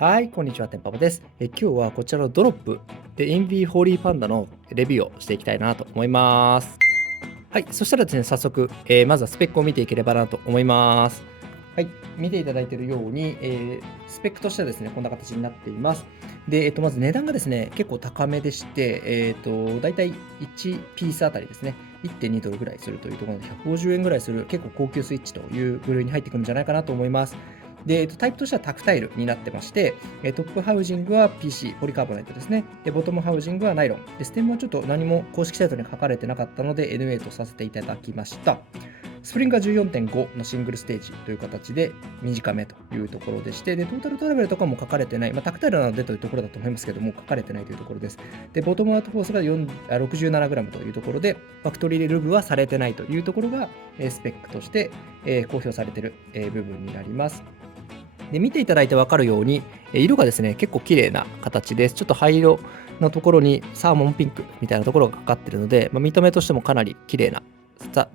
はい、こんにちは、てんぱぱです。今日はこちらのドロップで、インビーホーリーパンダのレビューをしていきたいなと思います。はい、そしたらですね、早速、まずはスペックを見ていければなと思います。はい、見ていただいているように、スペックとしてはですね、こんな形になっています。で、まず値段がですね、結構高めでして、だいたい1ピースあたりですね、1.2ドルぐらいするというところで、150円ぐらいする結構高級スイッチという部類に入ってくるんじゃないかなと思います。で、タイプとしてはタクタイルになってまして、トップハウジングは PC、ポリカーボネットですね。で、ボトムハウジングはナイロン。で、ステムはちょっと何も公式サイトに書かれてなかったので、NA とさせていただきました。スプリングが 14.5 のシングルステージという形で短めというところでして、で、トータルトラベルとかも書かれてない、タクタイルなのでというところだと思いますけども、書かれてないというところです。で、ボトムアウトフォースが 67g というところで、ファクトリールブはされてないというところが、スペックとして、公表されている、部分になります。で、見ていただいて分かるように、色がですね、結構綺麗な形です。ちょっと灰色のところにサーモンピンクみたいなところがかかっているので、見た目としてもかなり綺麗な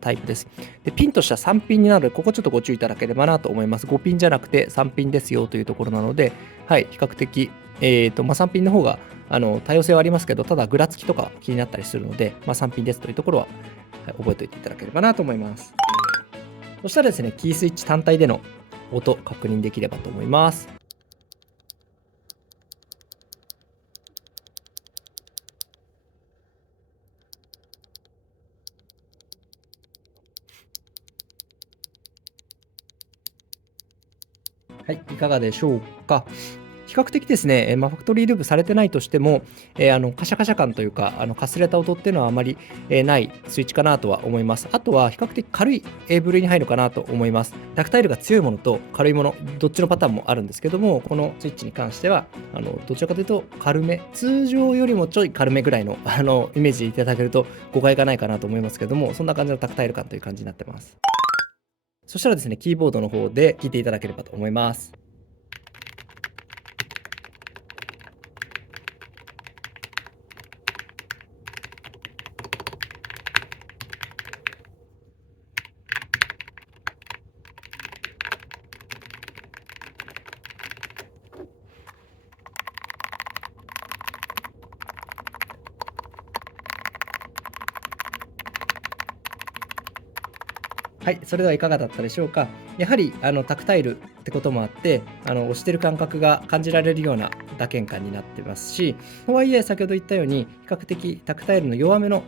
タイプです。で、ピンとした3ピンになるので、ここちょっとご注意いただければなと思います。5ピンじゃなくて3ピンですよというところなので、はい、比較的、3ピンの方が多様性はありますけど、ただぐらつきとか気になったりするので、3ピンですというところは、はい、覚えておいていただければなと思います。そしたらですね、キースイッチ単体での音確認できればと思います。はい、いかがでしょうか。比較的ですね、ファクトリールーブされてないとしても、カシャカシャ感というか、かすれた音っていうのはあまり、ないスイッチかなとは思います。あとは比較的軽い、部類に入るかなと思います。タクタイルが強いものと軽いもの、どっちのパターンもあるんですけども、このスイッチに関しては、どちらかというと軽め、通常よりもちょい軽めぐらいの、イメージでいただけると誤解がないかなと思いますけども、そんな感じのタクタイル感という感じになってます。そしたらですね、キーボードの方で聞いていただければと思います。はい、それではいかがだったでしょうか。やはりタクタイルってこともあって、押してる感覚が感じられるような打鍵感になってますし、とはいえ先ほど言ったように比較的タクタイルの弱めの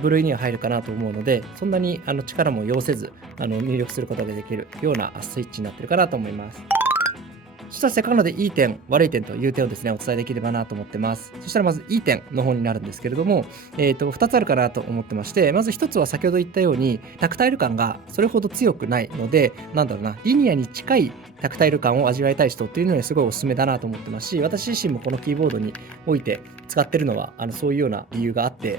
部類には入るかなと思うので、そんなに力も要せず入力することができるようなスイッチになってるかなと思います。そしたらせっかくなのでいい点、悪い点という点をですね、お伝えできればなと思ってます。そしたらまずいい点の方になるんですけれども、2つあるかなと思ってまして、まず1つは先ほど言ったように、タクタイル感がそれほど強くないので、なんだろうな、リニアに近いタクタイル感を味わいたい人っていうのにすごいおすすめだなと思ってますし、私自身もこのキーボードにおいて使ってるのは、そういうような理由があって、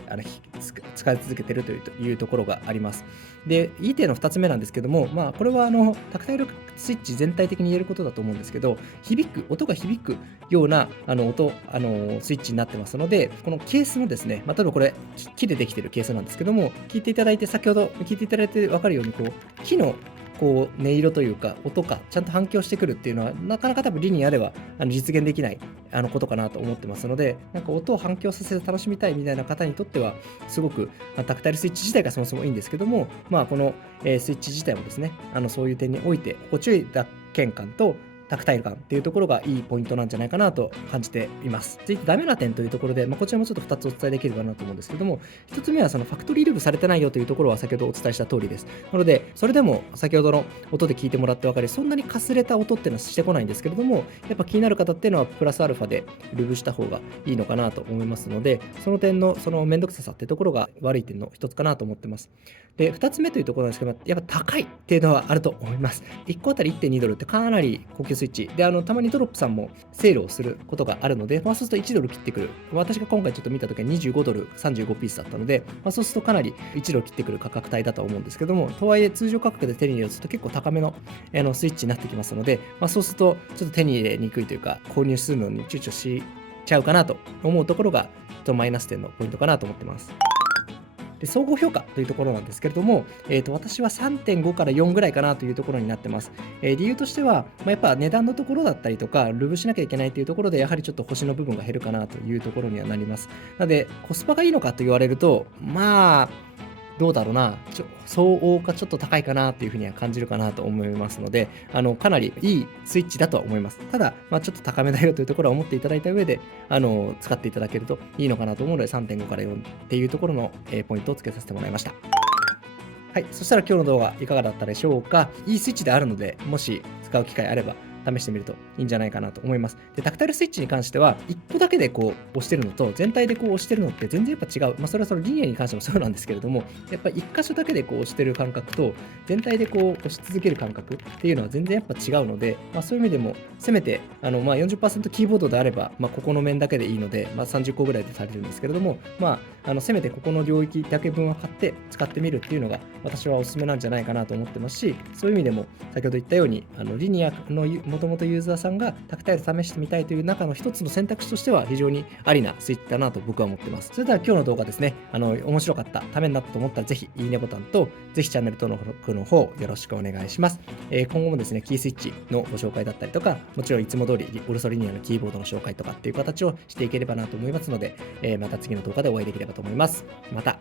使い続けてるというところがあります。で、いい点の2つ目なんですけども、これはタクタイルスイッチ全体的に言えることだと思うんですけど、音が響くようなスイッチになってますので、このケースもですね、例えばこれ木でできてるケースなんですけども、先ほど聞いていただいて分かるように木の音色というか音がちゃんと反響してくるっていうのはなかなか多分理にあれば実現できないことかなと思ってますので、なんか音を反響させて楽しみたいみたいな方にとってはすごくタクタイルスイッチ自体がそもそもいいんですけども、この、スイッチ自体もですね、そういう点において心地よい打鍵感とタクタイル感っていうところがいいポイントなんじゃないかなと感じています。続いてダメな点というところで、こちらもちょっと2つお伝えできればなと思うんですけども、1つ目はそのファクトリールーブされてないよというところは先ほどお伝えした通りです。なので、それでも先ほどの音で聞いてもらって分かり、そんなにかすれた音っていうのはしてこないんですけれども、やっぱ気になる方っていうのはプラスアルファでルーブした方がいいのかなと思いますので、その点のそのめんどくささっていうところが悪い点の1つかなと思ってます。で、2つ目というところなんですけど、やっぱ高いっていうのはあると思います。1個あたり 1.2 ドルってかなり高級スイッチで、たまにドロップさんもセールをすることがあるので、そうすると1ドル切ってくる。私が今回ちょっと見たときは25ドル35ピースだったので、そうするとかなり1ドル切ってくる価格帯だと思うんですけども、とはいえ通常価格で手に入れると結構高めのスイッチになってきますので、そうするとちょっと手に入れにくいというか、購入するのに躊躇しちゃうかなと思うところが、マイナス点のポイントかなと思ってます。で、総合評価というところなんですけれども、私は3.5から4ぐらいかなというところになってます。理由としては、やっぱ値段のところだったりとか、ルブしなきゃいけないというところで、やはりちょっと星の部分が減るかなというところにはなります。なので、コスパがいいのかと言われると、どうだろうな、相応かちょっと高いかなっていうふうには感じるかなと思いますので、かなりいいスイッチだとは思います。ただ、ちょっと高めだよというところは思っていただいた上で、使っていただけるといいのかなと思うので、3.5から4っていうところの、ポイントをつけさせてもらいました。はい、そしたら今日の動画いかがだったでしょうか。いいスイッチであるので、もし使う機会あれば試してみるといいんじゃないかなと思います。で、タクタイルスイッチに関しては、1個だけでこう押してるのと、全体でこう押してるのって全然やっぱ違う。それはそのリニアに関してもそうなんですけれども、やっぱ1箇所だけでこう押してる感覚と、全体でこう押し続ける感覚っていうのは全然やっぱ違うので、そういう意味でも、せめて40% キーボードであれば、ここの面だけでいいので、30個ぐらいで足りるんですけれども、せめてここの領域だけ分は買って使ってみるっていうのが私はおすすめなんじゃないかなと思ってますし、そういう意味でも先ほど言ったようにリニアのもともとユーザーさんがタクタイル試してみたいという中の一つの選択肢としては非常にありなスイッチだなと僕は思ってます。それでは今日の動画ですね、面白かった、ためになったと思ったらぜひいいねボタンと、ぜひチャンネル登録の方よろしくお願いします。今後もですね、キースイッチのご紹介だったりとか、もちろんいつも通りウルソリニアのキーボードの紹介とかっていう形をしていければなと思いますので、また次の動画でお会いできればと思います。また。